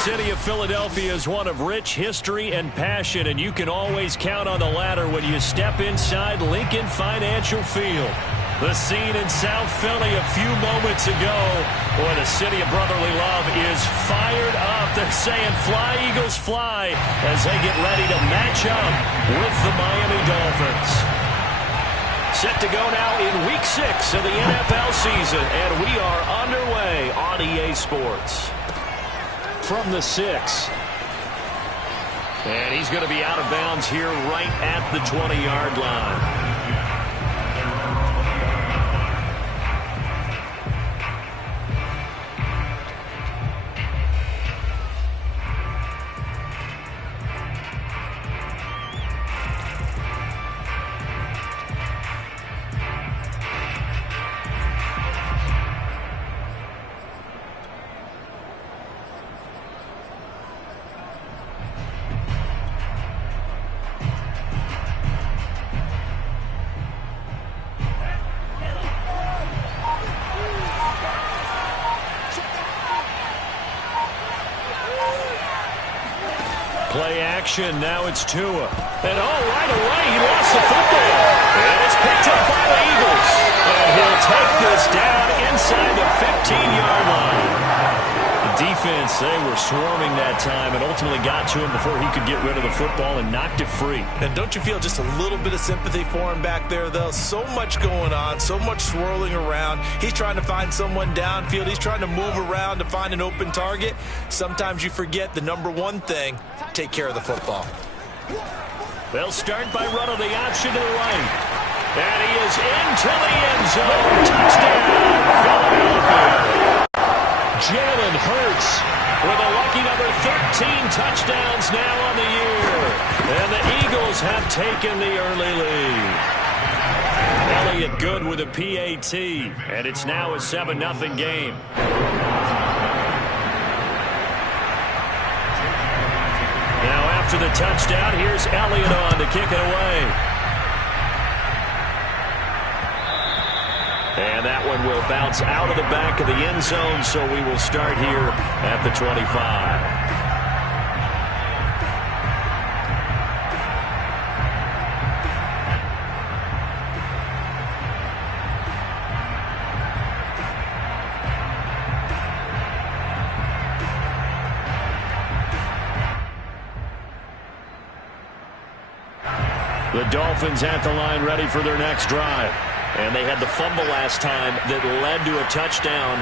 city of Philadelphia is one of rich history and passion, and you can always count on the latter when you step inside Lincoln Financial Field. The scene in South Philly a few moments ago, where the city of brotherly love is fired up. They're saying, "Fly, Eagles, fly," as they get ready to match up with the Miami Dolphins. Set to go now in Week 6 of the NFL season, and we are underway on EA Sports. From the 6. And he's going to be out of bounds here right at the 20-yard line. Play action, now it's Tua. And right away, he lost the football. And it's picked up by the Eagles. And he'll take this down inside the 15-yard line. The defense, they were swarming that time and ultimately got to him before he could get rid of the football and knocked it free. And don't you feel just a little bit of sympathy for him back there, though? So much going on, so much swirling around. He's trying to find someone downfield. He's trying to move around to find an open target. Sometimes you forget the number one thing: take care of the football. They'll start by running the option to the right. And he is into the end zone. Touchdown, Philadelphia. Jalen Hurts with a lucky number 13 touchdowns now on the year. And the Eagles have taken the early lead. Elliott good with a PAT. And it's now a 7-0 game. Now after the touchdown, here's Elliott on to kick it away. And that one will bounce out of the back of the end zone, so we will start here at the 25. The Dolphins at the line, ready for their next drive. And they had the fumble last time that led to a touchdown.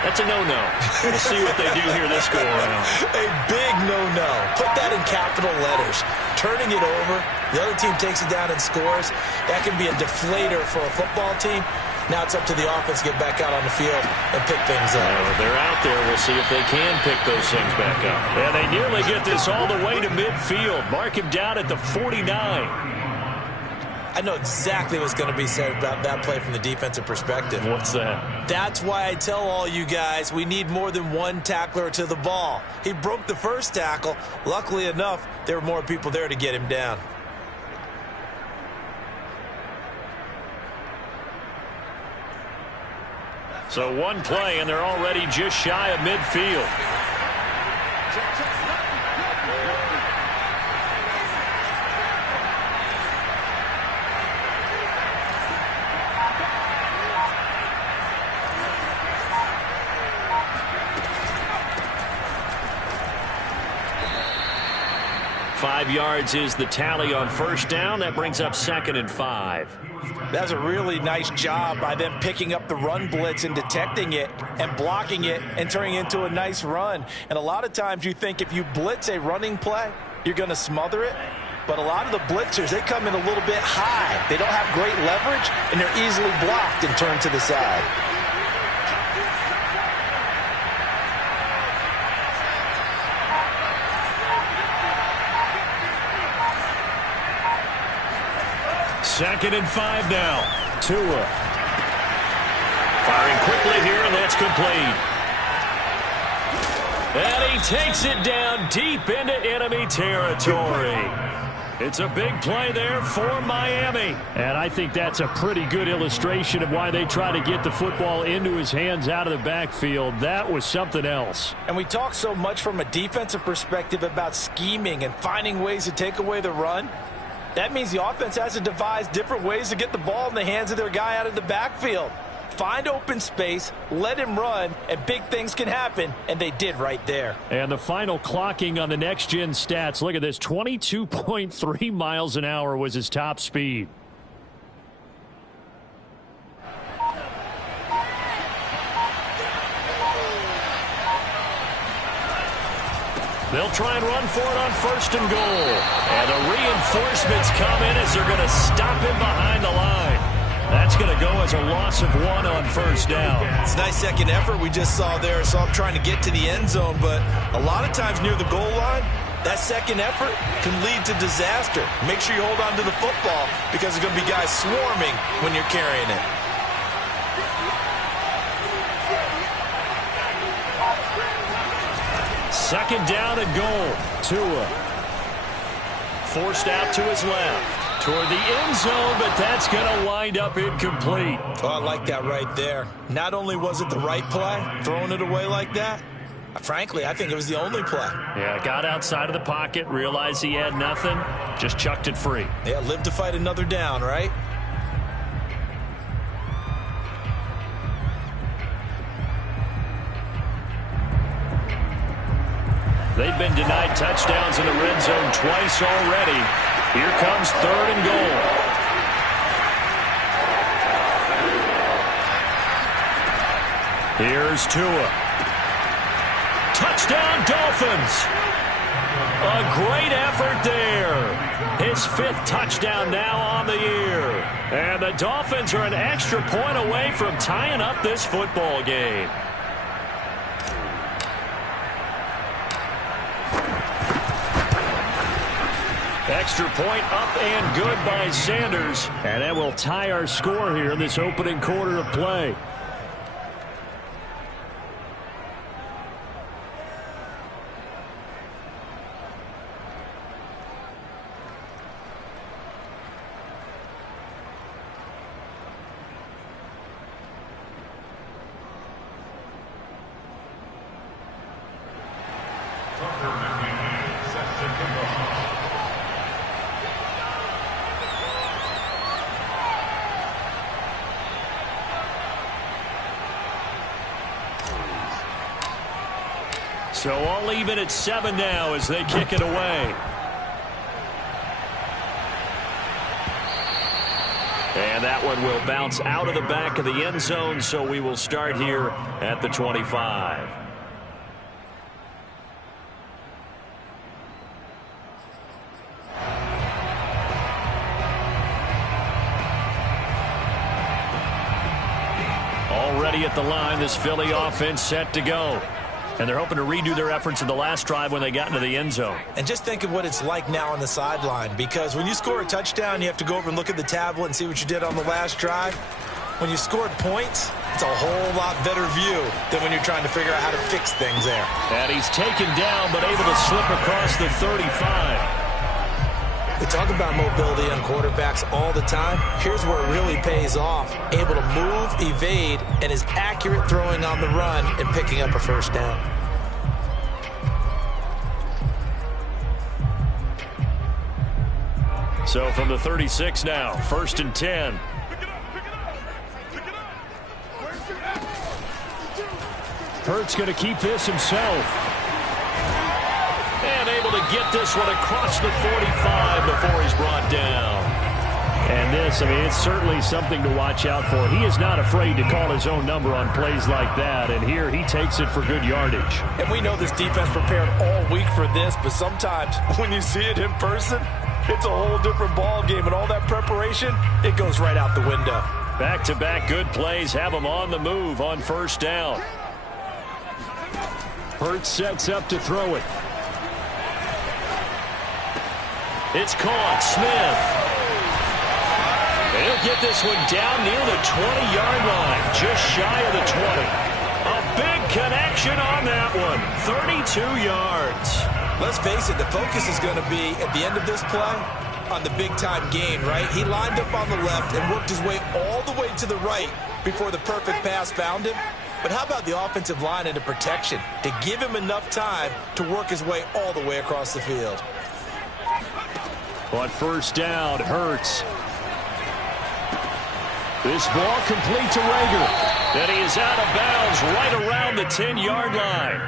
That's a no-no. We'll see what they do here this go-around. A big no-no. Put that in capital letters. Turning it over, the other team takes it down and scores. That can be a deflator for a football team. Now it's up to the offense to get back out on the field and pick things up. They're out there. We'll see if they can pick those things back up. And they nearly get this all the way to midfield. Mark him down at the 49. I know exactly what's going to be said about that play from the defensive perspective. What's that? That's why I tell all you guys we need more than one tackler to the ball. He broke the first tackle. Luckily enough, there were more people there to get him down. So one play, and they're already just shy of midfield. Five yards is the tally on first down. That brings up 2nd and 5. That's a really nice job by them picking up the run blitz and detecting it and blocking it and turning it into a nice run. And a lot of times you think if you blitz a running play, you're going to smother it. But a lot of the blitzers, they come in a little bit high. They don't have great leverage, and they're easily blocked and turned to the side. Second and 5 now. Tua. Firing quickly here, and that's complete. And he takes it down deep into enemy territory. It's a big play there for Miami. And I think that's a pretty good illustration of why they try to get the football into his hands out of the backfield. That was something else. And we talk so much from a defensive perspective about scheming and finding ways to take away the run. That means the offense has to devise different ways to get the ball in the hands of their guy out of the backfield. Find open space, let him run, and big things can happen, and they did right there. And the final clocking on the next-gen stats, look at this, 22.3 miles an hour was his top speed. They'll try and run for it on 1st and goal. And the reinforcements come in as they're going to stop him behind the line. That's going to go as a loss of 1 on 1st down. It's a nice second effort we just saw there. So I'm trying to get to the end zone, but a lot of times near the goal line, that second effort can lead to disaster. Make sure you hold on to the football because there's going to be guys swarming when you're carrying it. Second down and goal. Tua forced out to his left. Toward the end zone, but that's going to wind up incomplete. Oh, I like that right there. Not only was it the right play, throwing it away like that, frankly, I think it was the only play. Yeah, got outside of the pocket, realized he had nothing, just chucked it free. Yeah, live to fight another down, right? They've been denied touchdowns in the red zone twice already. Here comes 3rd and goal. Here's Tua. Touchdown, Dolphins. A great effort there. His 5th touchdown now on the year. And the Dolphins are an extra point away from tying up this football game. Extra point up and good by Sanders. And that will tie our score here in this opening quarter of play. So all even at 7 now as they kick it away. And that one will bounce out of the back of the end zone, so we will start here at the 25. Already at the line, this Philly offense set to go. And they're hoping to redo their efforts in the last drive when they got into the end zone. And just think of what it's like now on the sideline, because when you score a touchdown, you have to go over and look at the tablet and see what you did on the last drive. When you scored points, it's a whole lot better view than when you're trying to figure out how to fix things there. And he's taken down, but able to slip across the 35. We talk about mobility on quarterbacks all the time. Here's where it really pays off. Able to move, evade, and is accurate throwing on the run and picking up a 1st down. So from the 36 now, 1st and 10. Hurts going to keep this himself. And able to get this one across the 45 before he's brought down. And this, I mean, it's certainly something to watch out for. He is not afraid to call his own number on plays like that. And here he takes it for good yardage. And we know this defense prepared all week for this, but sometimes when you see it in person, it's a whole different ball game. And all that preparation, it goes right out the window. Back-to-back good plays have him on the move on 1st down. Hurts sets up to throw it. It's caught. Smith. And he'll get this one down near the 20-yard line, just shy of the 20. A big connection on that one. 32 yards. Let's face it, the focus is going to be, at the end of this play, on the big-time gain, right? He lined up on the left and worked his way all the way to the right before the perfect pass found him. But how about the offensive line and the protection to give him enough time to work his way all the way across the field? On first down, Hurts. This ball complete to Rager. And he is out of bounds right around the 10-yard line.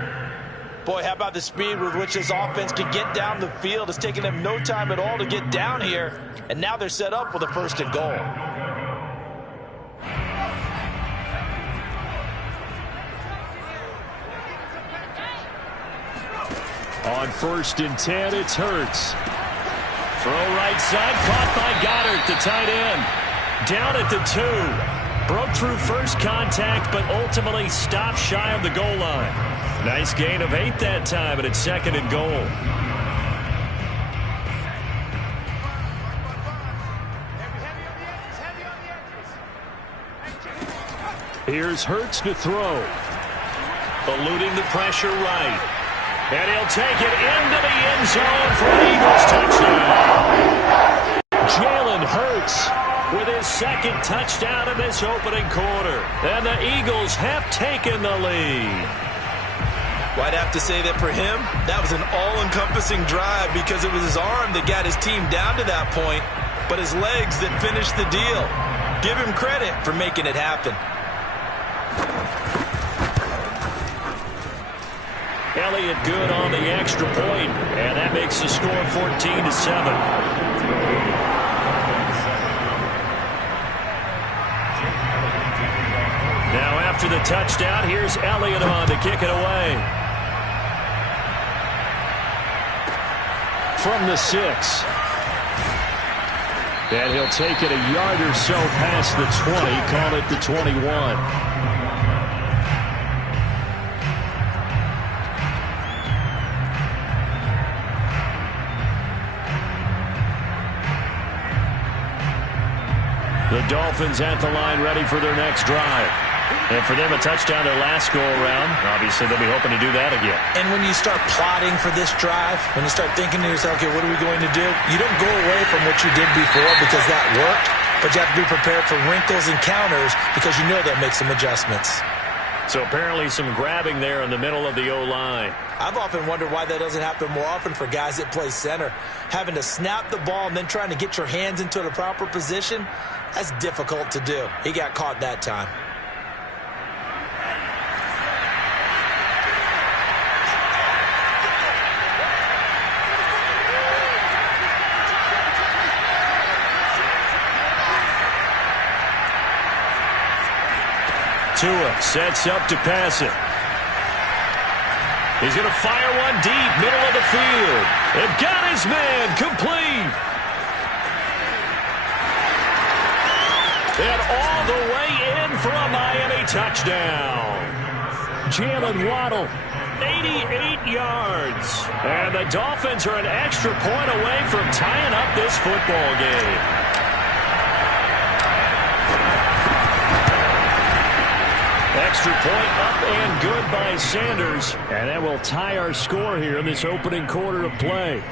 Boy, how about the speed with which this offense can get down the field? It's taken them no time at all to get down here. And now they're set up with a 1st and goal. On 1st and 10, it's Hurts. Throw right side, caught by Goddard, the tight end. Down at the 2. Broke through first contact, but ultimately stopped shy of the goal line. Nice gain of 8 that time, and it's 2nd and goal. Here's Hurts to throw. Eluding the pressure right. And he'll take it into the end zone for an Eagles touchdown. Jalen Hurts with his 2nd touchdown in this opening quarter. And the Eagles have taken the lead. Well, I'd have to say that for him, that was an all-encompassing drive because it was his arm that got his team down to that point, but his legs that finished the deal. Give him credit for making it happen. Elliott good on the extra point, and that makes the score 14-7. Now after the touchdown, here's Elliott on to kick it away. From the 6. And he'll take it a yard or so past the 20, call it the 21. The Dolphins at the line ready for their next drive. And for them, a touchdown their last go-around. Obviously, they'll be hoping to do that again. And when you start plotting for this drive, when you start thinking to yourself, okay, what are we going to do? You don't go away from what you did before because that worked, but you have to be prepared for wrinkles and counters because you know they'll make some adjustments. So apparently some grabbing there in the middle of the O-line. I've often wondered why that doesn't happen more often for guys that play center. Having to snap the ball and then trying to get your hands into the proper position, that's difficult to do. He got caught that time. Tua sets up to pass it. He's going to fire one deep, middle of the field. And got his man complete. And all the way in for a Miami touchdown. Jalen Waddle, 88 yards. And the Dolphins are an extra point away from tying up this football game. Extra point up and good by Sanders. And that will tie our score here in this opening quarter of play.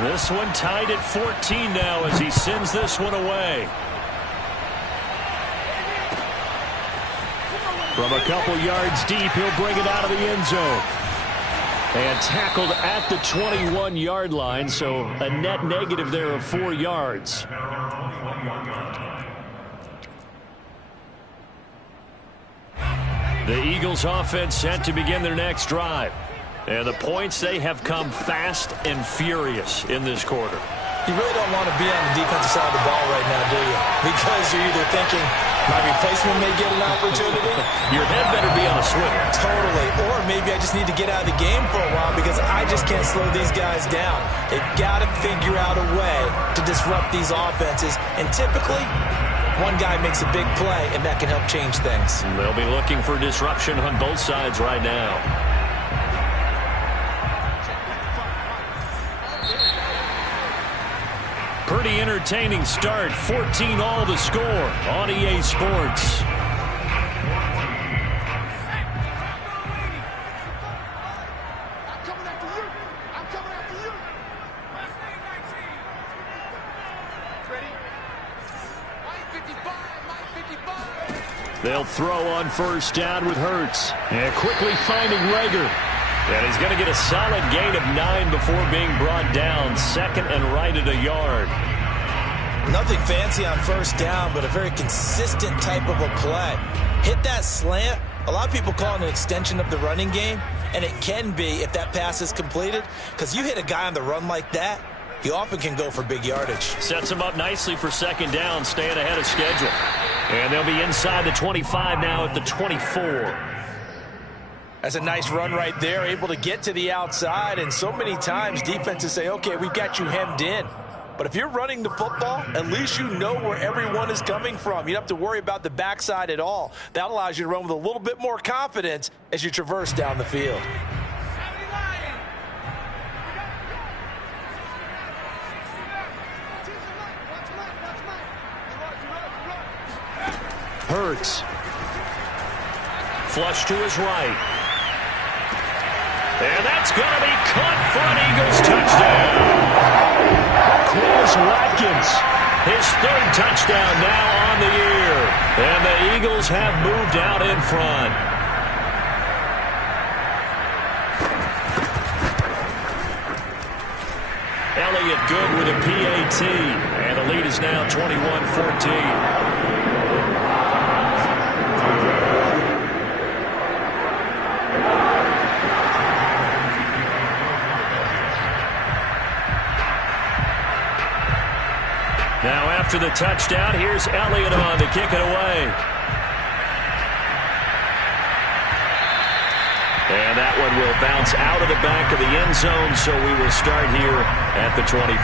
This one tied at 14 now as he sends this one away. From a couple yards deep, he'll bring it out of the end zone. And tackled at the 21-yard line, so a net negative there of 4 yards. The Eagles offense set to begin their next drive. And the points, they have come fast and furious in this quarter. You really don't want to be on the defensive side of the ball right now, do you? Because you're either thinking, my replacement may get an opportunity. Your head better be on a swivel. Totally. Or maybe I just need to get out of the game for a while because I just can't slow these guys down. They've got to figure out a way to disrupt these offenses. And typically, one guy makes a big play, and that can help change things. They'll be looking for disruption on both sides right now. Pretty entertaining start. 14 all the score on EA Sports. They'll throw on first down with Hurts. And quickly finding Rager. And he's going to get a solid gain of 9 before being brought down. Second and right at a yard. Nothing fancy on first down, but a very consistent type of a play. Hit that slant. A lot of people call it an extension of the running game, and it can be if that pass is completed, because you hit a guy on the run like that, he often can go for big yardage. Sets him up nicely for second down, staying ahead of schedule. And they'll be inside the 25 now at the 24. That's a nice run right there, able to get to the outside, and so many times defenses say, okay, we've got you hemmed in. But if you're running the football, at least you know where everyone is coming from. You don't have to worry about the backside at all. That allows you to run with a little bit more confidence as you traverse down the field. Hurts. Flush to his right. And that's going to be caught for an Eagles touchdown. Chris Watkins, his third touchdown now on the year. And the Eagles have moved out in front. Elliott good with a PAT. And the lead is now 21-14. Now after the touchdown, here's Elliott on to kick it away. And that one will bounce out of the back of the end zone, so we will start here at the 25.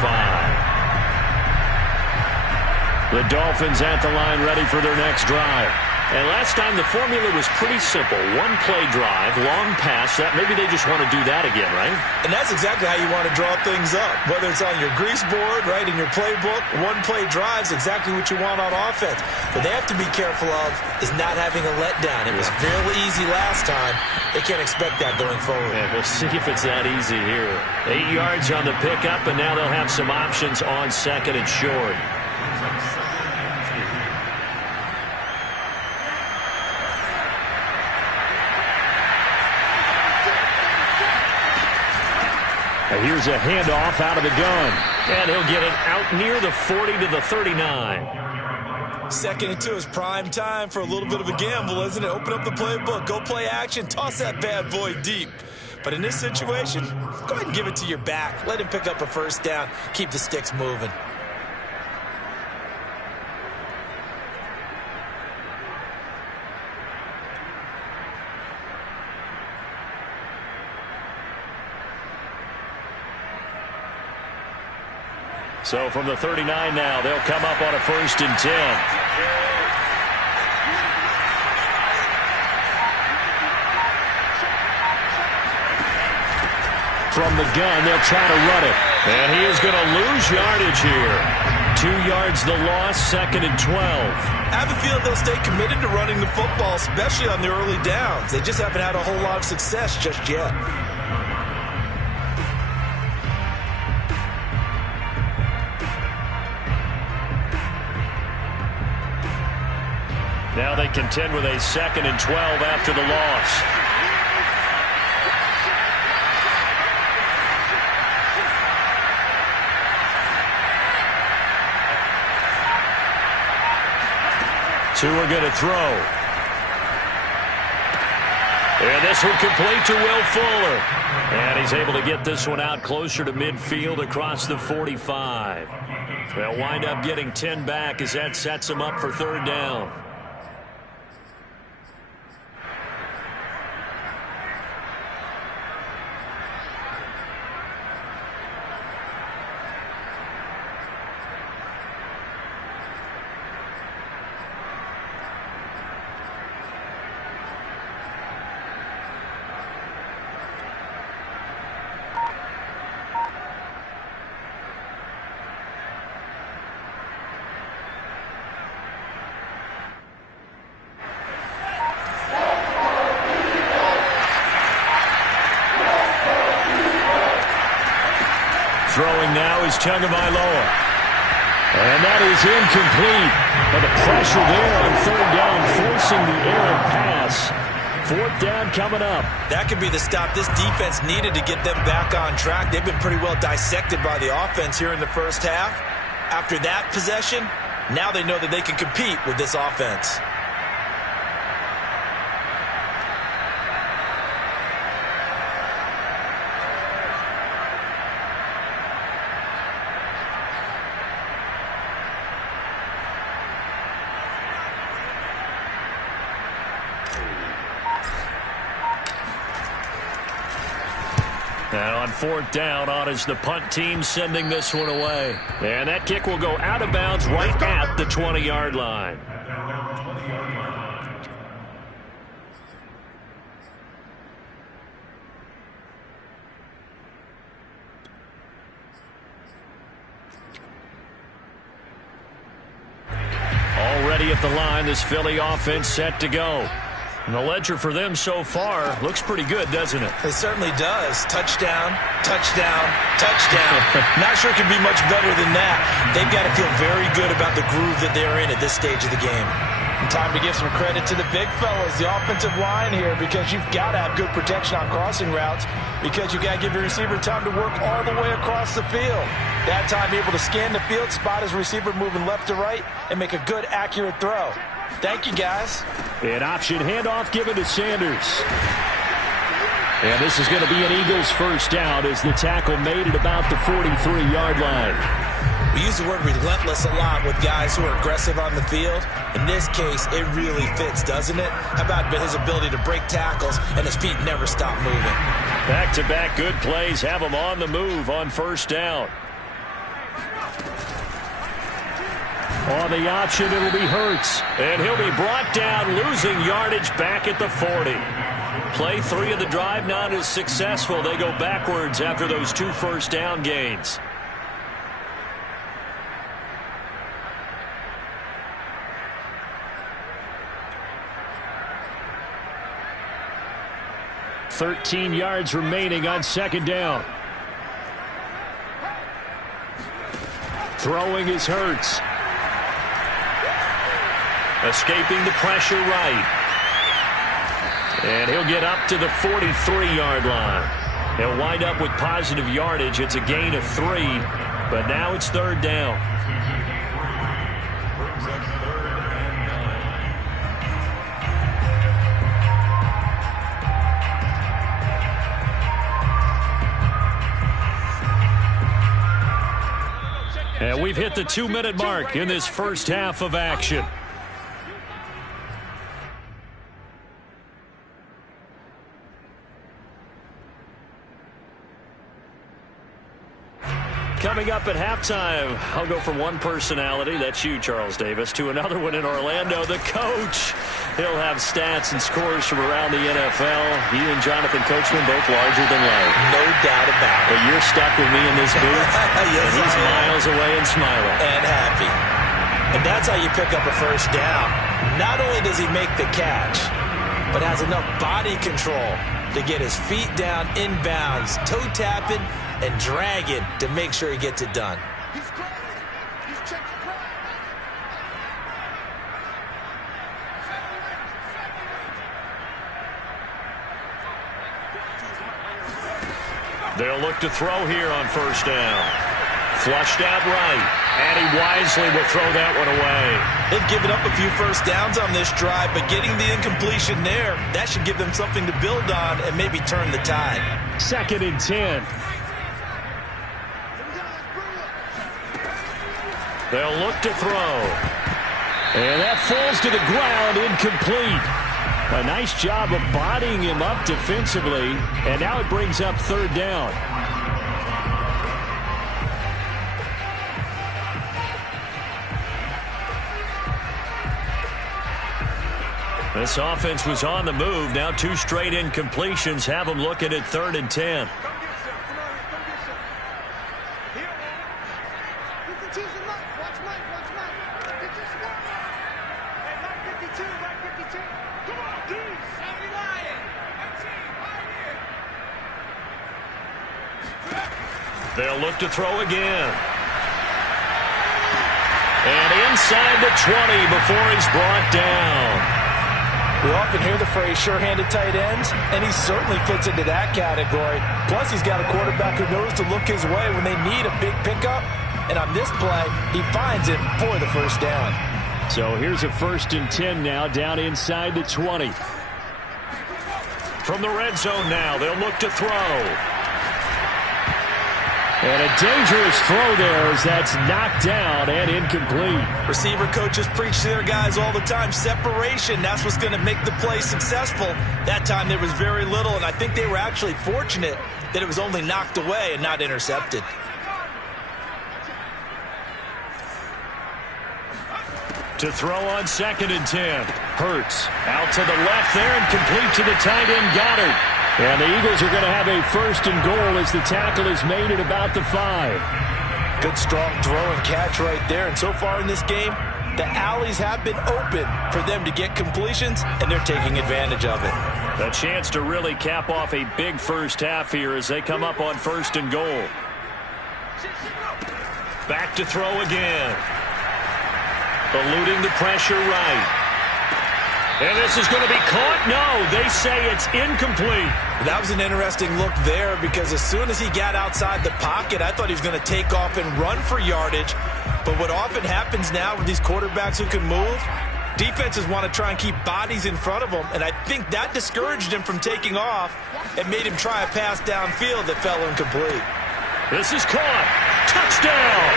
The Dolphins at the line ready for their next drive. And last time the formula was pretty simple. One play drive, long pass. That maybe they just want to do that again, right? And that's exactly how you want to draw things up. Whether it's on your grease board, right, in your playbook, one play drive is exactly what you want on offense. What they have to be careful of is not having a letdown. It was fairly easy last time. They can't expect that going forward. Yeah, we'll see if it's that easy here. 8 yards on the pickup, and now they'll have some options on second and short. Here's a handoff out of the gun. And he'll get it out near the 40 to the 39. Second and 2 is prime time for a little bit of a gamble, isn't it? Open up the playbook, go play action, toss that bad boy deep. But in this situation, go ahead and give it to your back. Let him pick up a first down, keep the sticks moving. So from the 39 now, they'll come up on a 1st and 10. From the gun, they'll try to run it. And he is going to lose yardage here. 2 yards the loss, 2nd and 12. I have a feeling they'll stay committed to running the football, especially on the early downs. They just haven't had a whole lot of success just yet. Now they contend with a 2nd and 12 after the loss. Two are going to throw. And this one complete to Will Fuller. And he's able to get this one out closer to midfield across the 45. They'll wind up getting 10 back as that sets them up for 3rd down. Throwing now is Tagovailoa. And that is incomplete. But the pressure there on third down, forcing the errant pass. Fourth down coming up. That could be the stop this defense needed to get them back on track. They've been pretty well dissected by the offense here in the first half. After that possession, now they know that they can compete with this offense. Now on fourth down, on is the punt team sending this one away. And that kick will go out of bounds right at the 20-yard line. Already at the line, this Philly offense set to go. And the ledger for them so far looks pretty good, doesn't it? It certainly does. Touchdown, touchdown, touchdown. Not sure it can be much better than that. They've got to feel very good about the groove that they're in at this stage of the game. And time to give some credit to the big fellas, the offensive line here, because you've got to have good protection on crossing routes, because you've got to give your receiver time to work all the way across the field. That time, able to scan the field, spot his receiver moving left to right, and make a good, accurate throw. Thank you, guys. An option handoff given to Sanders. And this is going to be an Eagles first down as the tackle made at about the 43-yard line. We use the word relentless a lot with guys who are aggressive on the field. In this case, it really fits, doesn't it? How about his ability to break tackles and his feet never stop moving? Back-to-back good plays have him on the move on first down. On the option, it'll be Hurts. And he'll be brought down, losing yardage back at the 40. Play 3 of the drive not as successful. They go backwards after those 2 first down gains. $13 yards remaining on second down. Throwing is Hurts. Escaping the pressure right. And he'll get up to the 43-yard line. He'll wind up with positive yardage. It's a gain of 3, but now it's third down. And we've hit the 2-minute mark in this first half of action. Coming up at halftime, I'll go from one personality, that's you, Charles Davis, to another one in Orlando, the coach. He'll have stats and scores from around the NFL. He and Jonathan Coachman both larger than life. No doubt about it. But you're stuck with me in this booth, yes, and he's miles away and smiling. And happy. And that's how you pick up a first down. Not only does he make the catch, but has enough body control to get his feet down inbounds, toe tapping, and drag it to make sure he gets it done. They'll look to throw here on first down. Flushed out right, and he wisely will throw that one away. They've given up a few first downs on this drive, but getting the incompletion there, that should give them something to build on and maybe turn the tide. 2nd and 10. They'll look to throw. And that falls to the ground, incomplete. A nice job of bodying him up defensively, and now it brings up third down. This offense was on the move. Now 2 straight incompletions have them looking at 3rd and 10. They'll look to throw again. And inside the 20 before he's brought down. We often hear the phrase sure-handed tight ends, and he certainly fits into that category. Plus, he's got a quarterback who knows to look his way when they need a big pickup. And on this play, he finds it for the first down. So here's a 1st and 10 now, down inside the 20. From the red zone now, they'll look to throw. And a dangerous throw there as that's knocked down and incomplete. Receiver coaches preach to their guys all the time. Separation, that's what's going to make the play successful. That time there was very little, and I think they were actually fortunate that it was only knocked away and not intercepted. To throw on 2nd and 10. Hurts out to the left there and complete to the tight end Goddard. And the Eagles are going to have a 1st and goal as the tackle is made at about the 5. Good strong throw and catch right there. And so far in this game, the alleys have been open for them to get completions, and they're taking advantage of it. A chance to really cap off a big first half here as they come up on 1st and goal. Back to throw again. Eluding the pressure right. And this is going to be caught. No, they say it's incomplete. That was an interesting look there because as soon as he got outside the pocket, I thought he was going to take off and run for yardage. But what often happens now with these quarterbacks who can move, defenses want to try and keep bodies in front of them. And I think that discouraged him from taking off and made him try a pass downfield that fell incomplete. This is caught. Touchdown.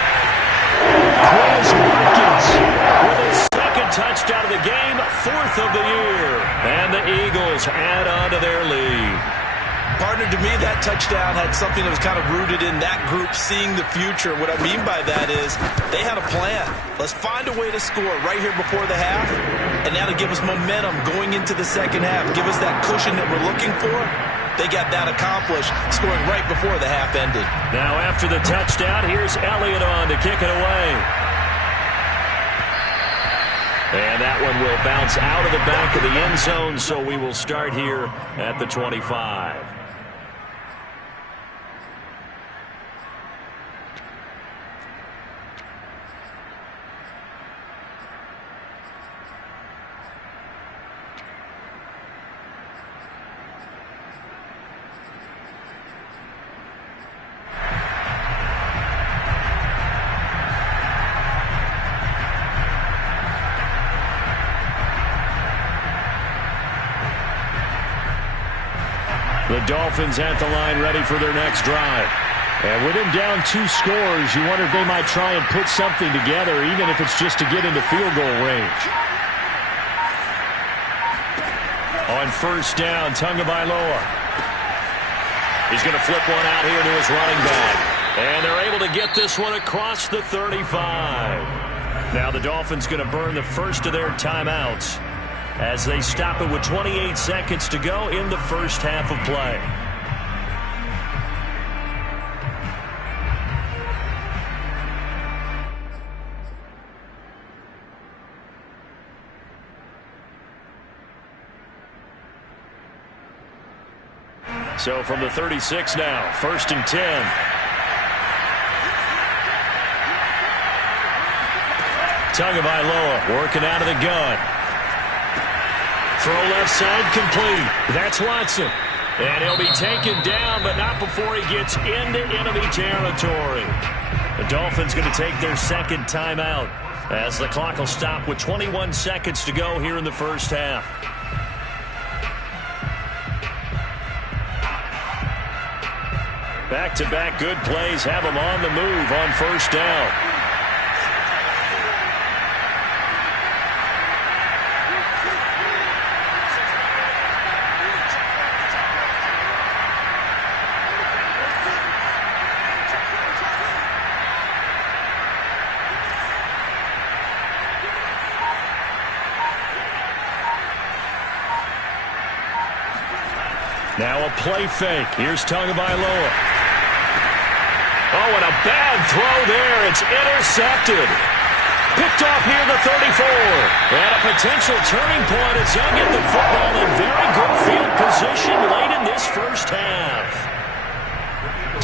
Quez Watkins with his 2nd touchdown of the game, 4th of the year. And the Eagles add on to their lead. Partner, to me, that touchdown had something that was kind of rooted in that group seeing the future. What I mean by that is they had a plan. Let's find a way to score right here before the half, and that'll give us momentum going into the second half. Give us that cushion that we're looking for. They got that accomplished, scoring right before the half ended. Now after the touchdown, here's Elliott on to kick it away. And that one will bounce out of the back of the end zone, so we will start here at the 25. The Dolphins at the line ready for their next drive. And with him down 2 scores, you wonder if they might try and put something together, even if it's just to get into field goal range. On 1st down, Tagovailoa. He's going to flip one out here to his running back. And they're able to get this one across the 35. Now the Dolphins going to burn the first of their timeouts as they stop it with 28 seconds to go in the first half of play. So from the 36 now, 1st and 10. Tagovailoa working out of the gun. Throw left side complete. That's Watson. And he'll be taken down, but not before he gets into enemy territory. The Dolphins going to take their 2nd timeout as the clock will stop with 21 seconds to go here in the first half. Back-to-back good plays have them on the move on 1st down. Now a play fake. Here's Tagovailoa. Oh, and a bad throw there. It's intercepted. Picked off near the 34. And a potential turning point as they'll get the football in very good field position late in this first half.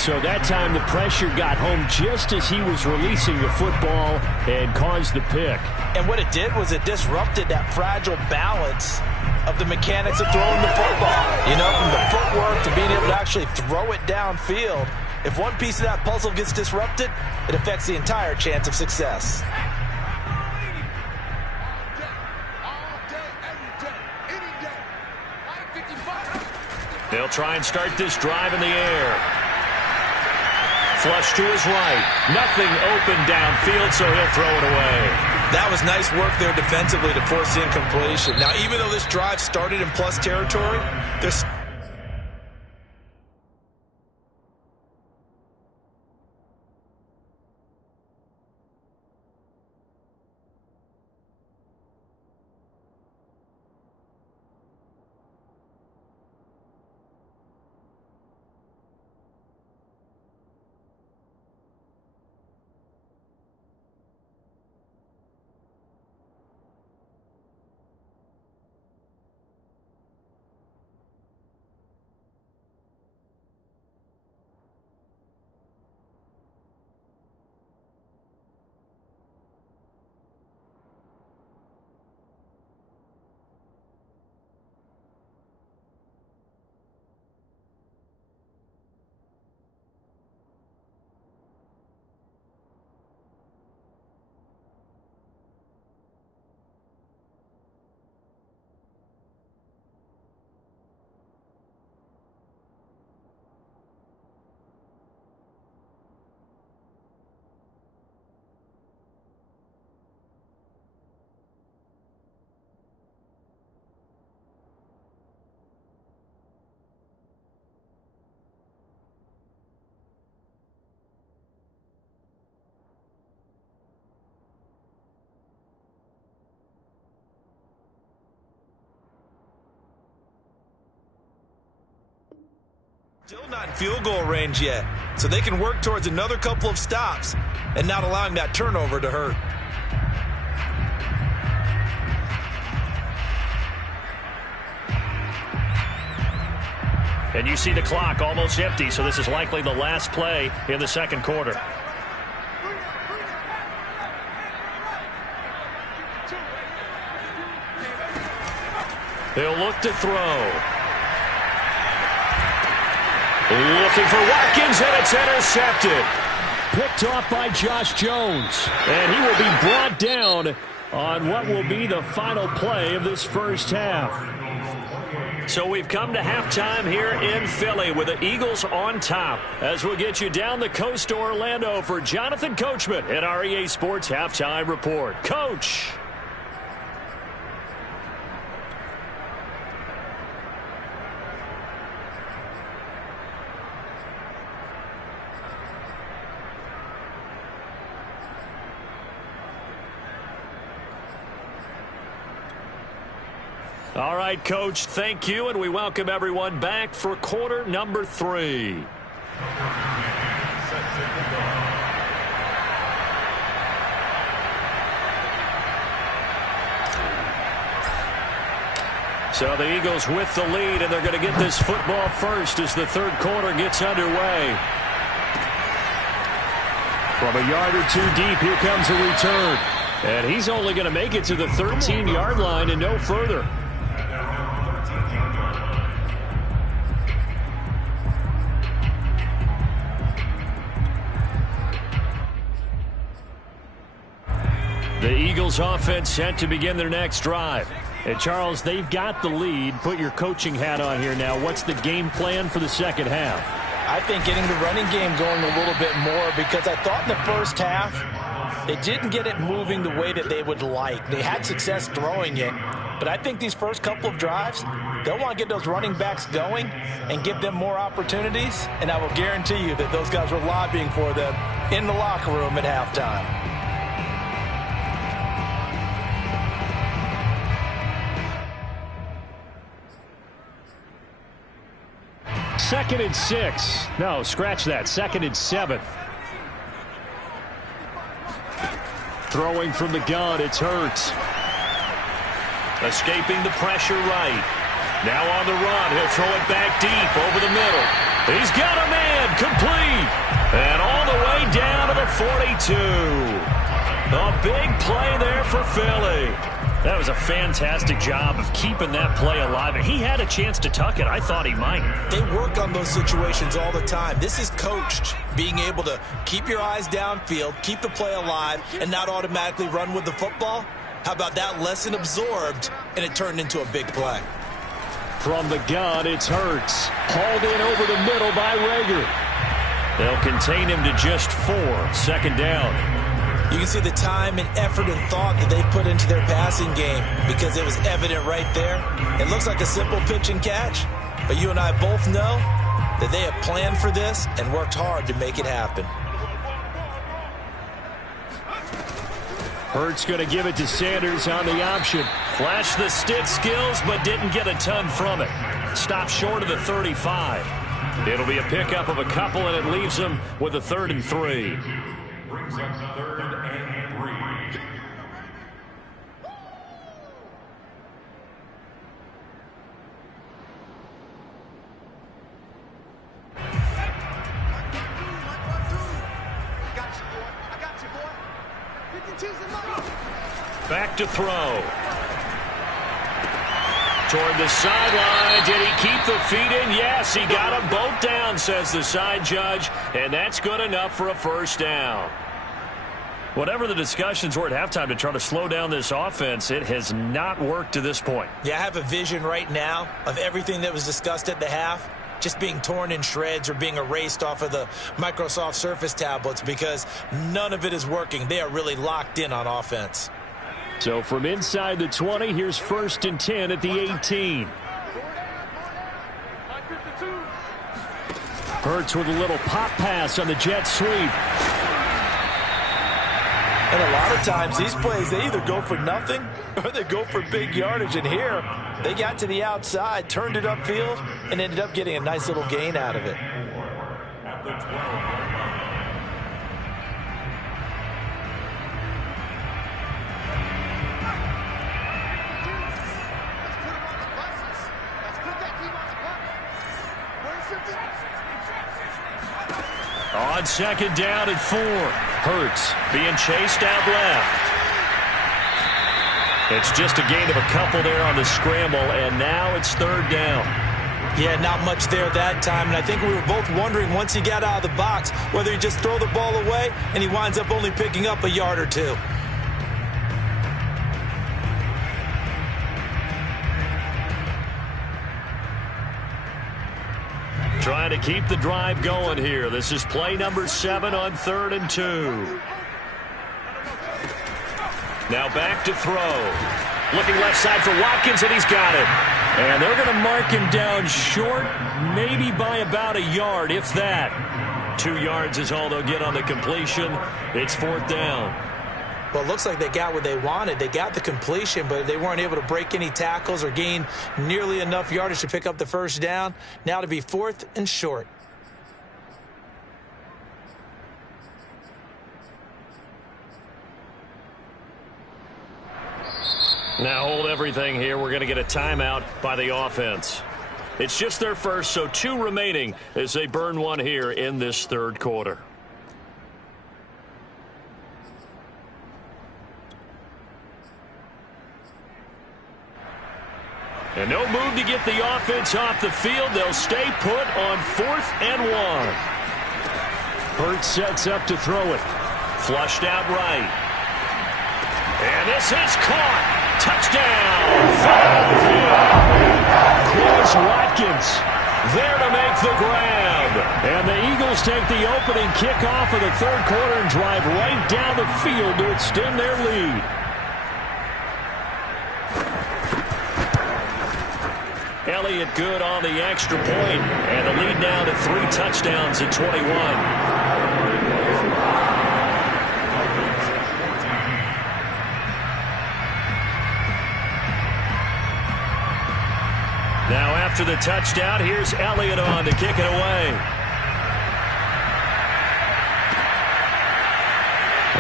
So that time the pressure got home just as he was releasing the football and caused the pick. And what it did was it disrupted that fragile balance of the mechanics of throwing the football. You know, from the footwork to being able to actually throw it downfield. If one piece of that puzzle gets disrupted, it affects the entire chance of success. They'll try and start this drive in the air. Flush to his right. Nothing open downfield, so he'll throw it away. That was nice work there defensively to force the incompletion. Now, even though this drive started in plus territory, there's... Still not in field goal range yet, so they can work towards another couple of stops and not allowing that turnover to hurt. And you see the clock almost empty, so this is likely the last play in the second quarter. They'll look to throw. Looking for Watkins, and it's intercepted. Picked off by Josh Jones. And he will be brought down on what will be the final play of this first half. So we've come to halftime here in Philly with the Eagles on top. As we'll get you down the coast to Orlando for Jonathan Coachman at our EA Sports Halftime Report. Coach. All right, Coach, thank you, and we welcome everyone back for quarter number 3. So the Eagles with the lead, and they're going to get this football first as the third quarter gets underway. From a yard or two deep, here comes a return. And he's only going to make it to the 13-yard line and no further. The Eagles offense set to begin their next drive. And Charles, they've got the lead. Put your coaching hat on here now. What's the game plan for the second half? I think getting the running game going a little bit more, because I thought in the first half they didn't get it moving the way that they would like. They had success throwing it, but I think these first couple of drives, they'll want to get those running backs going and give them more opportunities, and I will guarantee you that those guys were lobbying for them in the locker room at halftime. Second and 6. No, scratch that. Second and 7. Throwing from the gun, it's Hurts. Escaping the pressure right. Now on the run, he'll throw it back deep over the middle. He's got a man, complete. And all the way down to the 42. A big play there for Philly. That was a fantastic job of keeping that play alive. And he had a chance to tuck it. I thought he might. They work on those situations all the time. This is coached, being able to keep your eyes downfield, keep the play alive, and not automatically run with the football. How about that lesson absorbed, and it turned into a big play? From the gun, it's Hurts. Hauled in over the middle by Rager. They'll contain him to just 4. Second down. You can see the time and effort and thought that they put into their passing game because it was evident right there. It looks like a simple pitch and catch, but you and I both know that they have planned for this and worked hard to make it happen. Hurts going to give it to Sanders on the option. Flashed the stick skills, but didn't get a ton from it. Stopped short of the 35. It'll be a pickup of a couple, and it leaves them with a 3rd and 3. Brings up 3rd and 3. Back to throw. Toward the sideline. Did he keep the feet in? Yes, he got them both down, says the side judge, and that's good enough for a first down. Whatever the discussions were at halftime to try to slow down this offense, it has not worked to this point. Yeah, I have a vision right now of everything that was discussed at the half just being torn in shreds or being erased off of the Microsoft Surface tablets because none of it is working. They are really locked in on offense. So from inside the 20, here's 1st and 10 at the 18. Hurts with a little pop pass on the jet sweep. And a lot of times these plays, they either go for nothing or they go for big yardage. And here, they got to the outside, turned it upfield, and ended up getting a nice little gain out of it. At the 12. On 2nd down and 4. Hurts being chased out left. It's just a gain of a couple there on the scramble, and now it's 3rd down. Yeah, not much there that time, and I think we were both wondering once he got out of the box whether he just throw the ball away and he winds up only picking up a yard or two. Trying to keep the drive going here. This is play number 7 on 3rd and 2. Now back to throw. Looking left side for Watkins, and he's got it. And they're going to mark him down short, maybe by about a yard, if that. 2 yards is all they'll get on the completion. It's 4th down. Well, it looks like they got what they wanted. They got the completion, but they weren't able to break any tackles or gain nearly enough yardage to pick up the first down. Now to be 4th and short. Now hold everything here. We're going to get a timeout by the offense. It's just their first, so 2 remaining as they burn 1 here in this 3rd quarter. And no move to get the offense off the field. They'll stay put on 4th and 1. Hurts sets up to throw it. Flushed out right. And this is caught. Touchdown, Philadelphia. Chris Watkins there to make the grab. And the Eagles take the opening kickoff of the 3rd quarter and drive right down the field to extend their lead. Elliott good on the extra point, and the lead now to 3 touchdowns at 21. Now after the touchdown, here's Elliott on to kick it away.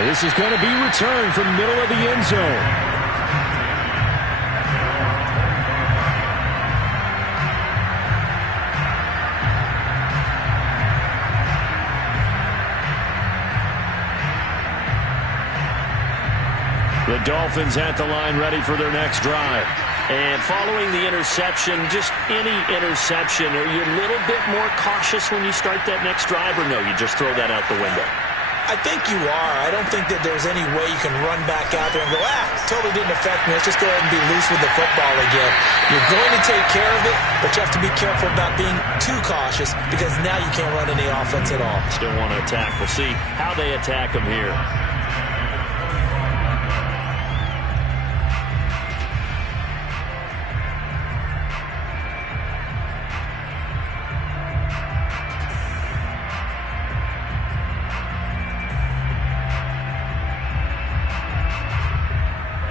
This is going to be returned from the middle of the end zone. The Dolphins at the line ready for their next drive. And following the interception, just any interception, are you a little bit more cautious when you start that next drive, or no, you just throw that out the window? I think you are. I don't think that there's any way you can run back out there and go, totally didn't affect me. Let's just go ahead and be loose with the football again. You're going to take care of it, but you have to be careful about being too cautious because now you can't run any offense at all. Still want to attack. We'll see how they attack them here.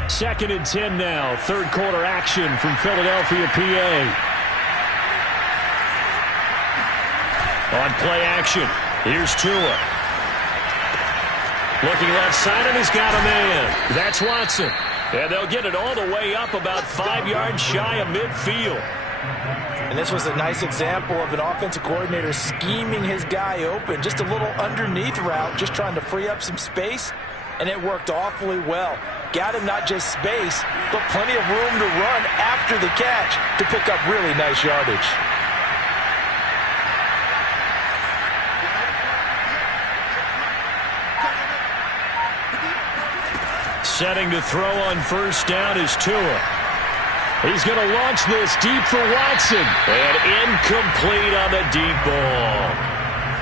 Second and 10 now. Third quarter action from Philadelphia, PA. On play action, here's Tua. Looking left side, and he's got a man. That's Watson. And they'll get it all the way up about 5 yards shy of midfield. And this was a nice example of an offensive coordinator scheming his guy open. Just a little underneath route, just trying to free up some space. And it worked awfully well. Got him not just space, but plenty of room to run after the catch to pick up really nice yardage. Setting to throw on first down is Tua. He's going to launch this deep for Watson. And incomplete on the deep ball.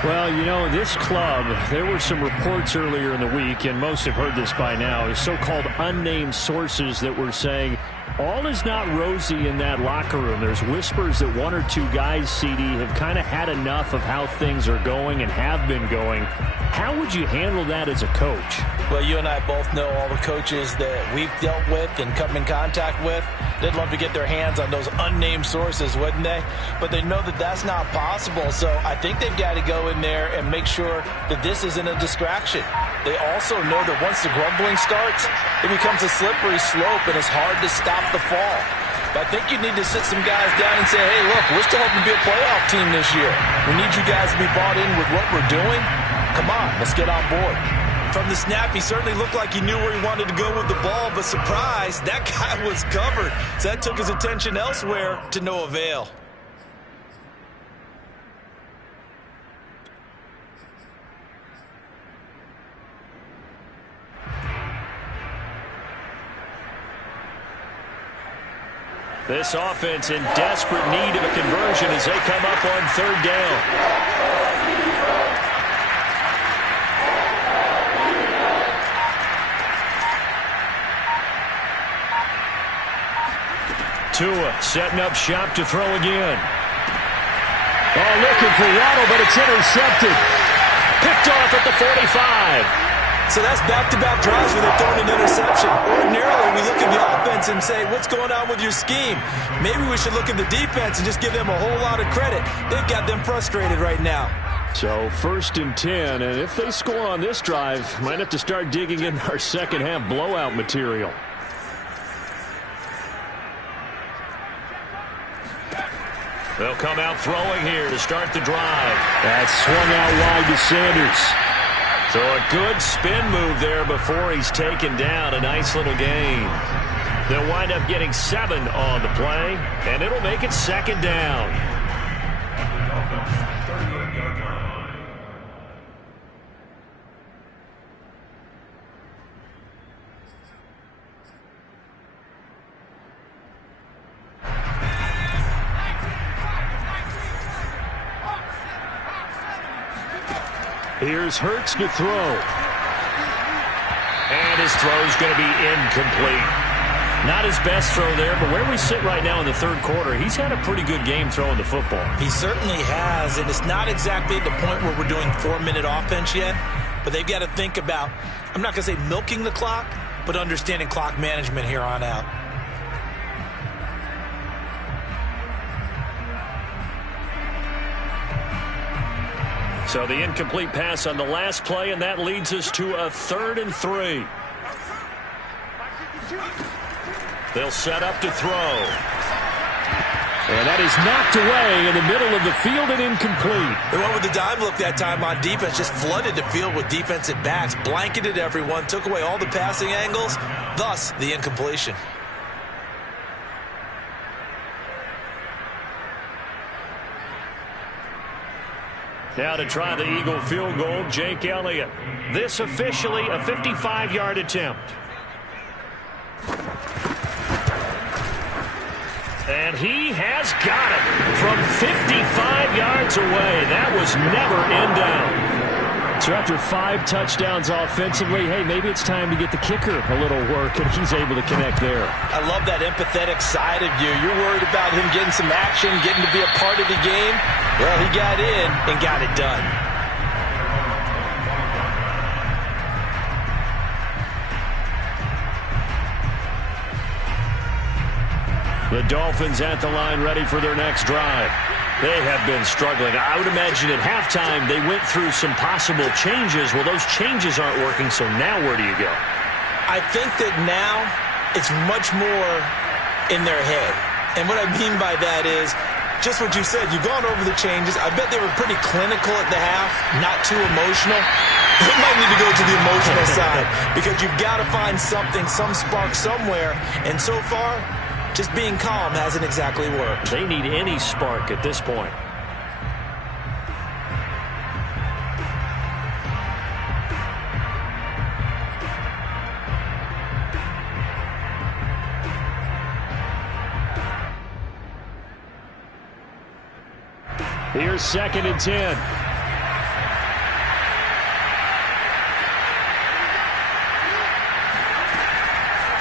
Well, you know, this club, there were some reports earlier in the week, and most have heard this by now, so-called unnamed sources that were saying all is not rosy in that locker room. There's whispers that one or two guys, CD, have kind of had enough of how things are going and have been going. How would you handle that as a coach? Well, you and I both know all the coaches that we've dealt with and come in contact with. They'd love to get their hands on those unnamed sources, wouldn't they? But they know that that's not possible, so I think they've got to go in there and make sure that this isn't a distraction. They also know that once the grumbling starts, it becomes a slippery slope and it's hard to stop the fall. But I think you need to sit some guys down and say, hey, look, we're still hoping to be a playoff team this year. We need you guys to be bought in with what we're doing. Come on, let's get on board. From the snap, he certainly looked like he knew where he wanted to go with the ball, but surprise, that guy was covered. So that took his attention elsewhere to no avail. This offense in desperate need of a conversion as they come up on third down. Tua setting up shop to throw again. Oh, looking for Waddle, but it's intercepted. Picked off at the 45. So that's back-to-back drives where they're throwing an interception. Ordinarily, we look at the offense and say, what's going on with your scheme? Maybe we should look at the defense and just give them a whole lot of credit. They've got them frustrated right now. So first and 10, and if they score on this drive, might have to start digging in our second-half blowout material. They'll come out throwing here to start the drive. That swung out wide to Sanders. So a good spin move there before he's taken down. A nice little gain. They'll wind up getting 7 on the play, and it'll make it second down. Here's Hurts to throw. And his throw's going to be incomplete. Not his best throw there, but where we sit right now in the third quarter, he's had a pretty good game throwing the football. He certainly has, and it's not exactly at the point where we're doing 4-minute offense yet, but they've got to think about, I'm not going to say milking the clock, but understanding clock management here on out. So the incomplete pass on the last play, and that leads us to a 3rd and 3. They'll set up to throw. And that is knocked away in the middle of the field and incomplete. They went with the dime look that time on defense, just flooded the field with defensive backs, blanketed everyone, took away all the passing angles, thus the incompletion. Now to try the Eagle field goal, Jake Elliott. This officially a 55-yard attempt. And he has got it from 55 yards away. That was never in down. So after 5 touchdowns offensively, hey, maybe it's time to get the kicker a little work, and he's able to connect there. I love that empathetic side of you. You're worried about him getting some action, getting to be a part of the game. Well, he got in and got it done. The Dolphins at the line ready for their next drive. They have been struggling. I would imagine at halftime they went through some possible changes. Well, those changes aren't working, so now where do you go? I think that now it's much more in their head. And what I mean by that is just what you said. You've gone over the changes. I bet they were pretty clinical at the half, not too emotional. They might need to go to the emotional side because you've got to find something, some spark somewhere. And so far, just being calm hasn't exactly worked. They need any spark at this point. Here's 2nd and 10.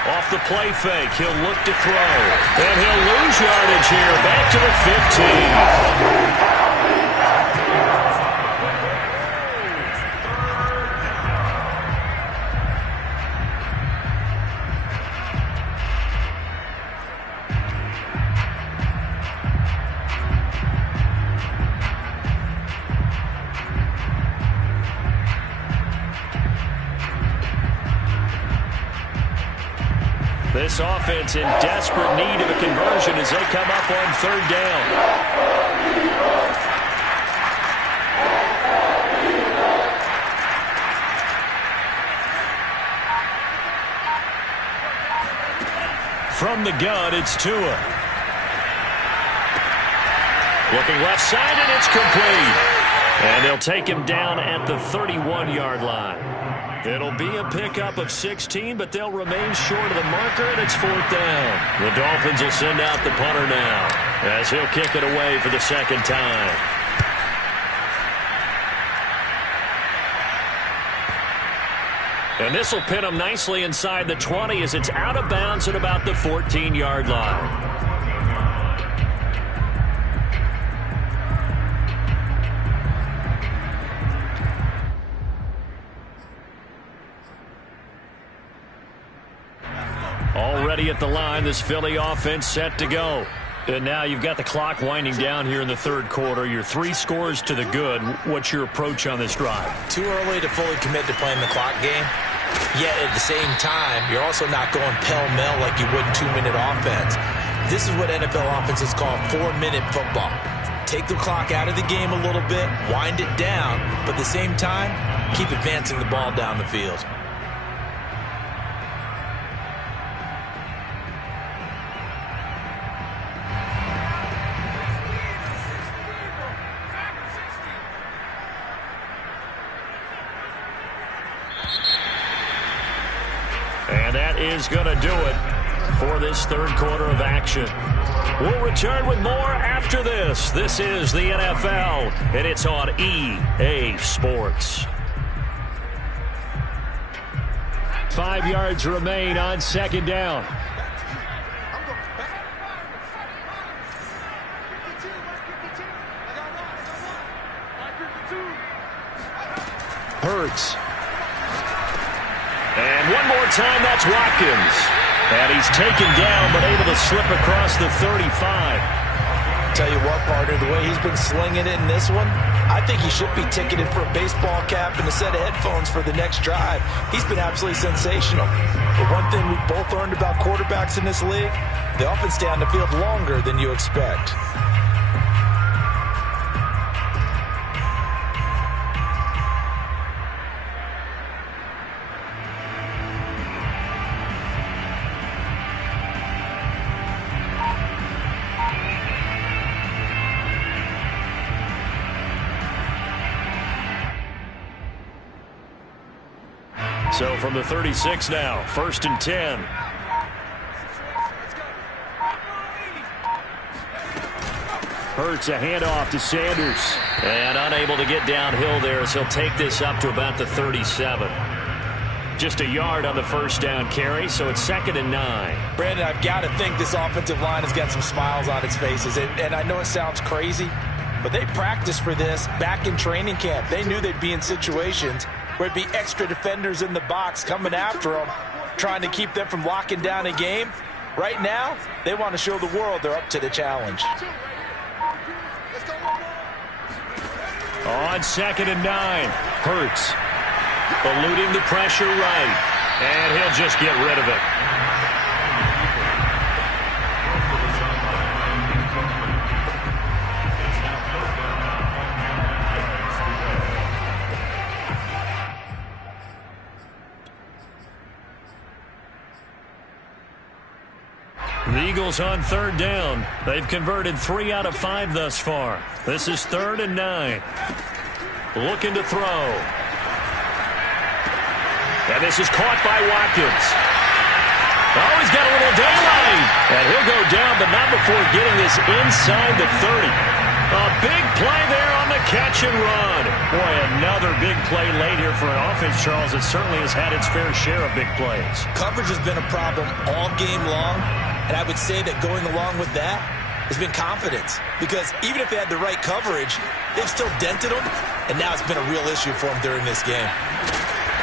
Off the play fake, he'll look to throw. And he'll lose yardage here, back to the 15. This offense in desperate need of a conversion as they come up on 3rd down. From the gun, it's Tua. Looking left side, and it's complete. And they'll take him down at the 31-yard line. It'll be a pickup of 16, but they'll remain short of the marker, and it's 4th down. The Dolphins will send out the punter now as he'll kick it away for the 2nd time. And this will pin him nicely inside the 20 as it's out of bounds at about the 14-yard line. Already at the line, this Philly offense set to go. And now you've got the clock winding down here in the 3rd quarter. You're 3 scores to the good. What's your approach on this drive? Too early to fully commit to playing the clock game. Yet at the same time, you're also not going pell-mell like you would in 2-minute offense. This is what NFL offenses call 4-minute football. Take the clock out of the game a little bit, wind it down, but at the same time, keep advancing the ball down the field. And that is going to do it for this 3rd quarter of action. We'll return with more after this. This is the NFL, and it's on EA Sports. 5 yards remain on 2nd down. Hurts. And one more time, that's Watkins. And he's taken down, but able to slip across the 35. Tell you what, partner, the way he's been slinging it in this one, I think he should be ticketed for a baseball cap and a set of headphones for the next drive. He's been absolutely sensational. But one thing we've both learned about quarterbacks in this league, they often stay on the field longer than you expect. So from the 36 now, 1st and 10. Hurts a handoff to Sanders. And unable to get downhill there as he'll take this up to about the 37. Just a yard on the first down carry, so it's 2nd and 9. Brandon, I've got to think this offensive line has got some smiles on its faces. And I know it sounds crazy, but they practiced for this back in training camp. They knew they'd be in situations where it'd be extra defenders in the box coming after them, trying to keep them from locking down a game. Right now, they want to show the world they're up to the challenge. On 2nd and 9, Hurts eluding the pressure right, and he'll just get rid of it. The Eagles on 3rd down. They've converted 3 out of 5 thus far. This is 3rd and 9. Looking to throw. And this is caught by Watkins. Oh, he's got a little daylight. And he'll go down, but not before getting this inside the 30. A big play there on the catch and run. Boy, another big play late here for an offense, Charles, that certainly has had its fair share of big plays. Coverage has been a problem all game long, and I would say that going along with that has been confidence. Because even if they had the right coverage, they've still dented them, and now it's been a real issue for them during this game.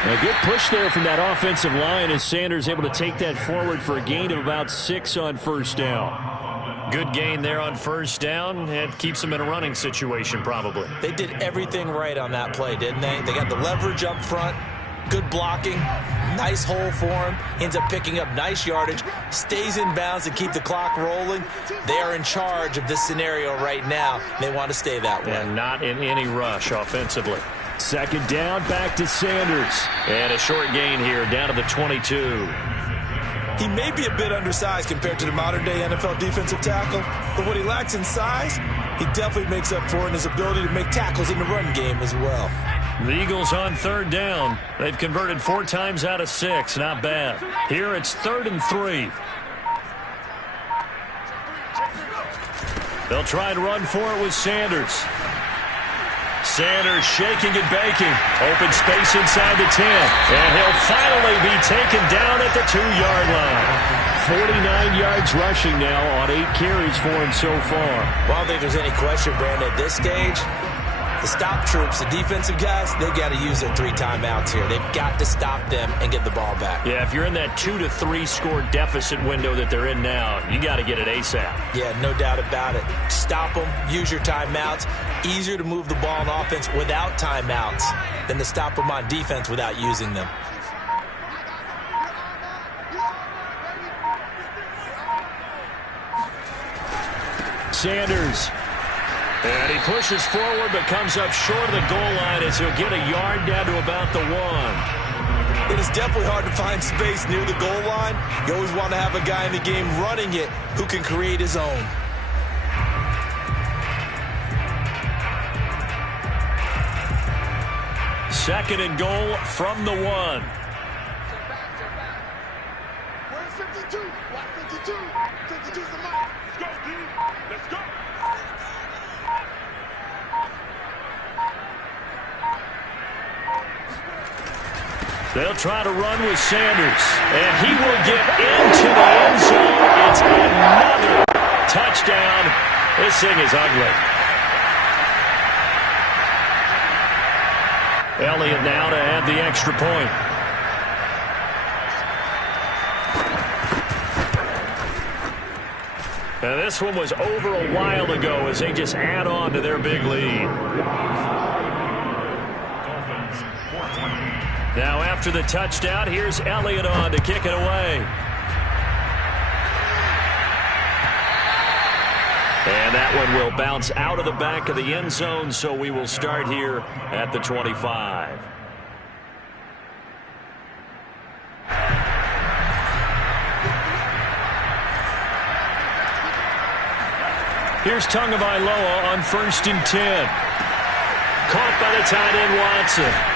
A good push there from that offensive line as Sanders able to take that forward for a gain of about 6 on 1st down. Good gain there on 1st down. It keeps them in a running situation probably. They did everything right on that play, didn't they? They got the leverage up front, good blocking, nice hole for him, ends up picking up nice yardage, stays in bounds to keep the clock rolling. They are in charge of this scenario right now. They want to stay that way. And not in any rush offensively. 2nd down, back to Sanders. And a short gain here down to the 22. He may be a bit undersized compared to the modern-day NFL defensive tackle, but what he lacks in size, he definitely makes up for in his ability to make tackles in the run game as well. The Eagles on 3rd down. They've converted 4 times out of 6. Not bad. Here it's 3rd and 3. They'll try and run for it with Sanders. Sanders shaking and baking. Open space inside the 10. And he'll finally be taken down at the 2-yard line. 49 yards rushing now on 8 carries for him so far. Well, I don't think there's any question, Brandon, at this stage. The stop troops, the defensive guys, they've got to use their 3 timeouts here. They've got to stop them and get the ball back. Yeah, if you're in that 2 to 3 score deficit window that they're in now, you got to get it ASAP. Yeah, no doubt about it. Stop them, use your timeouts. Easier to move the ball on offense without timeouts than to stop them on defense without using them. Sanders. And he pushes forward but comes up short of the goal line as he'll get a yard down to about the 1. It is definitely hard to find space near the goal line. You always want to have a guy in the game running it who can create his own. Second and goal from the 1. Where's 52? Watch 52. 52's the mark. Let's go, D. Let's go. They'll try to run with Sanders, and he will get into the end zone. It's another touchdown. This thing is ugly. Elliott now to add the extra point. And this one was over a while ago as they just add on to their big lead. Now after the touchdown, here's Elliott on to kick it away. And that one will bounce out of the back of the end zone, so we will start here at the 25. Here's Tagovailoa on 1st and 10. Caught by the tight end Watson.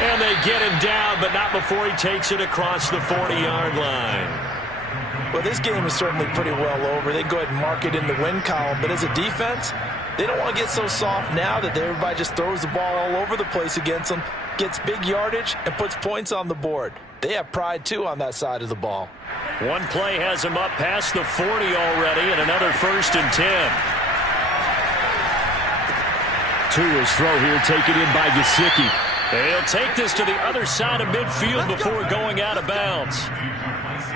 And they get him down, but not before he takes it across the 40-yard line. Well, this game is certainly pretty well over. They go ahead and mark it in the win column. But as a defense, they don't want to get so soft now that everybody just throws the ball all over the place against them, gets big yardage, and puts points on the board. They have pride, too, on that side of the ball. One play has him up past the 40 already, and another 1st and 10. Tua's throw here taken in by Gesicki. He'll take this to the other side of midfield before going out of bounds.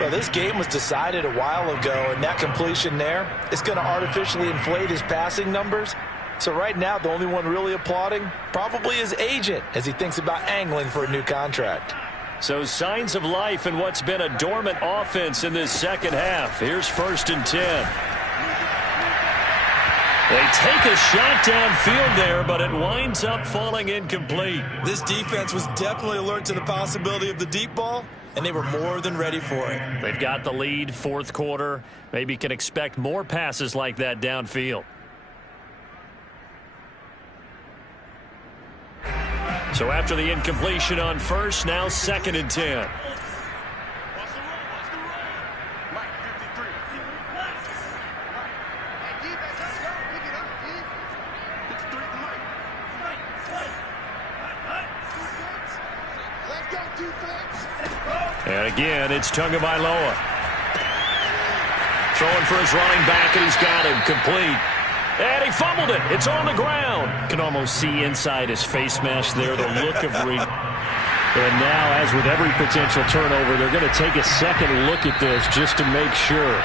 Well, this game was decided a while ago, and that completion there is going to artificially inflate his passing numbers. So right now, the only one really applauding probably his agent as he thinks about angling for a new contract. So signs of life in what's been a dormant offense in this second half. Here's 1st and 10. They take a shot downfield there, but it winds up falling incomplete. This defense was definitely alert to the possibility of the deep ball, and they were more than ready for it. They've got the lead, 4th quarter. Maybe can expect more passes like that downfield. So after the incompletion on 1st, now 2nd and 10. And again, it's Tagovailoa. Throwing for his running back, and he's got him complete. And he fumbled it. It's on the ground. Can almost see inside his face mask there, the look of And now, as with every potential turnover, they're going to take a second look at this just to make sure.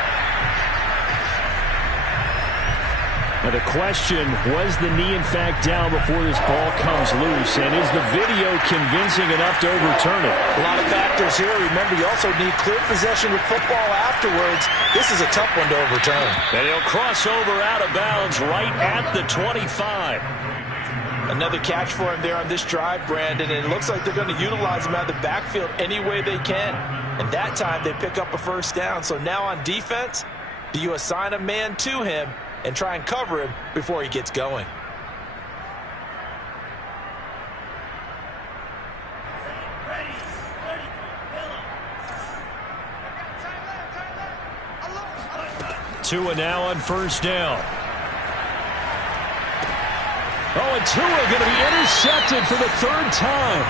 Now the question, was the knee in fact down before this ball comes loose? And is the video convincing enough to overturn it? A lot of factors here. Remember, you also need clear possession of football afterwards. This is a tough one to overturn. And he'll cross over out of bounds right at the 25. Another catch for him there on this drive, Brandon, and it looks like they're going to utilize him out of the backfield any way they can. And that time they pick up a 1st down. So now on defense, do you assign a man to him and try and cover him before he gets going? Tua now on 1st down. Oh, and Tua going to be intercepted for the 3rd time.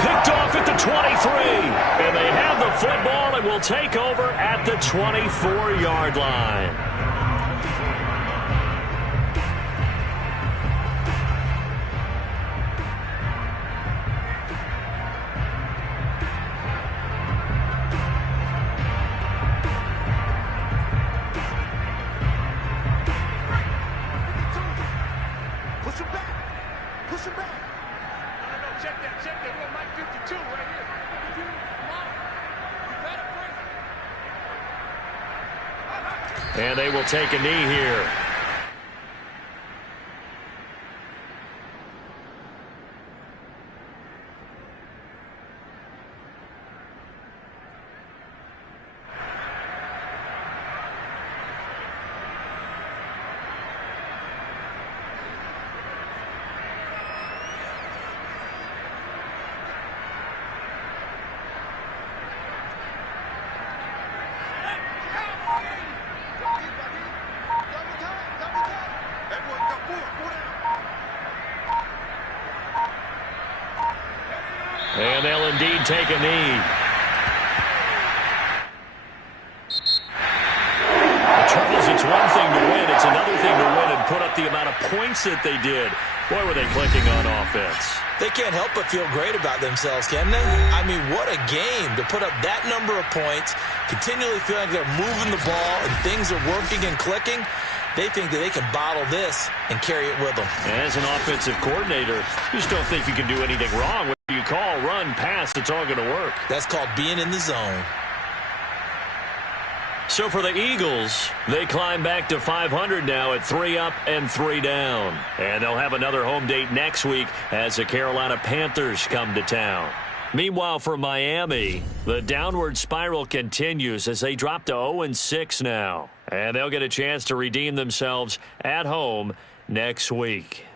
Picked off at the 23. And they have the football and will take over at the 24-yard line. And they will take a knee here. And they'll indeed take a knee. The trouble is, it's one thing to win. It's another thing to win and put up the amount of points that they did. Boy, were they clicking on offense. They can't help but feel great about themselves, can they? I mean, what a game to put up that number of points, continually feel like they're moving the ball and things are working and clicking. They think that they can bottle this and carry it with them. As an offensive coordinator, you just don't think you can do anything wrong with You call, run, pass, it's all going to work. That's called being in the zone. So for the Eagles, they climb back to 500 now at 3 up and 3 down. And they'll have another home date next week as the Carolina Panthers come to town. Meanwhile, for Miami, the downward spiral continues as they drop to 0-6 now. And they'll get a chance to redeem themselves at home next week.